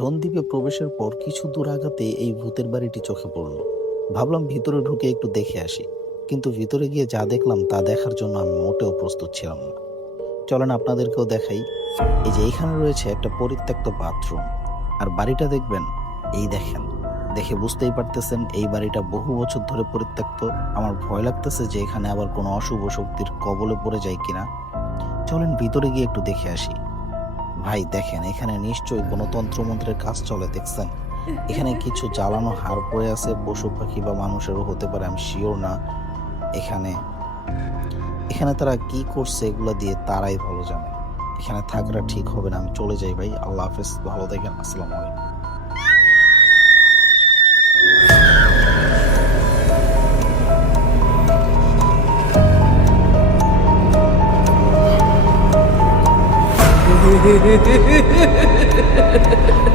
সন্দ্বীপে প্রবেশের পর কিছু দূর আগাতে এই ভূতের বাড়িটি চোখে পড়ল। ভাবলাম ভিতরে ঢুকে একটু দেখে আসি, কিন্তু ভিতরে গিয়ে যা দেখলাম তা দেখার জন্য আমি মোটেও প্রস্তুত ছিলাম না। চলেন আপনাদেরকেও দেখাই। এই যে এইখানে রয়েছে একটা পরিত্যক্ত বাথরুম, আর বাড়িটা দেখবেন, এই দেখেন, দেখে বুঝতেই পারতেছেন এই বাড়িটা বহু বছর ধরে পরিত্যক্ত। আমার ভয় লাগতেছে যে এখানে আবার কোনো অশুভ শক্তির কবলে পড়ে যায় কিনা। চলেন ভিতরে গিয়ে একটু দেখে আসি। ভাই দেখেন, এখানে নিশ্চয়ই কোনো তন্ত্রমন্ত্রের কাজ চলে, দেখছেন? এখানে কিছু জ্বালানো হাড় পড়ে আছে, পশু পাখি বা মানুষেরও হতে পারে, আমি শিওর না। এখানে এখানে তারা কি করছে এগুলা দিয়ে তারাই ভালো জানে। এখানে থাকাটা ঠিক হবে না, আমি চলে যাই ভাই। আল্লাহ হাফেজ, ভালো থাকেন, আসসালামু আলাইকুম। হে হে হে হে হে হে হে হে হে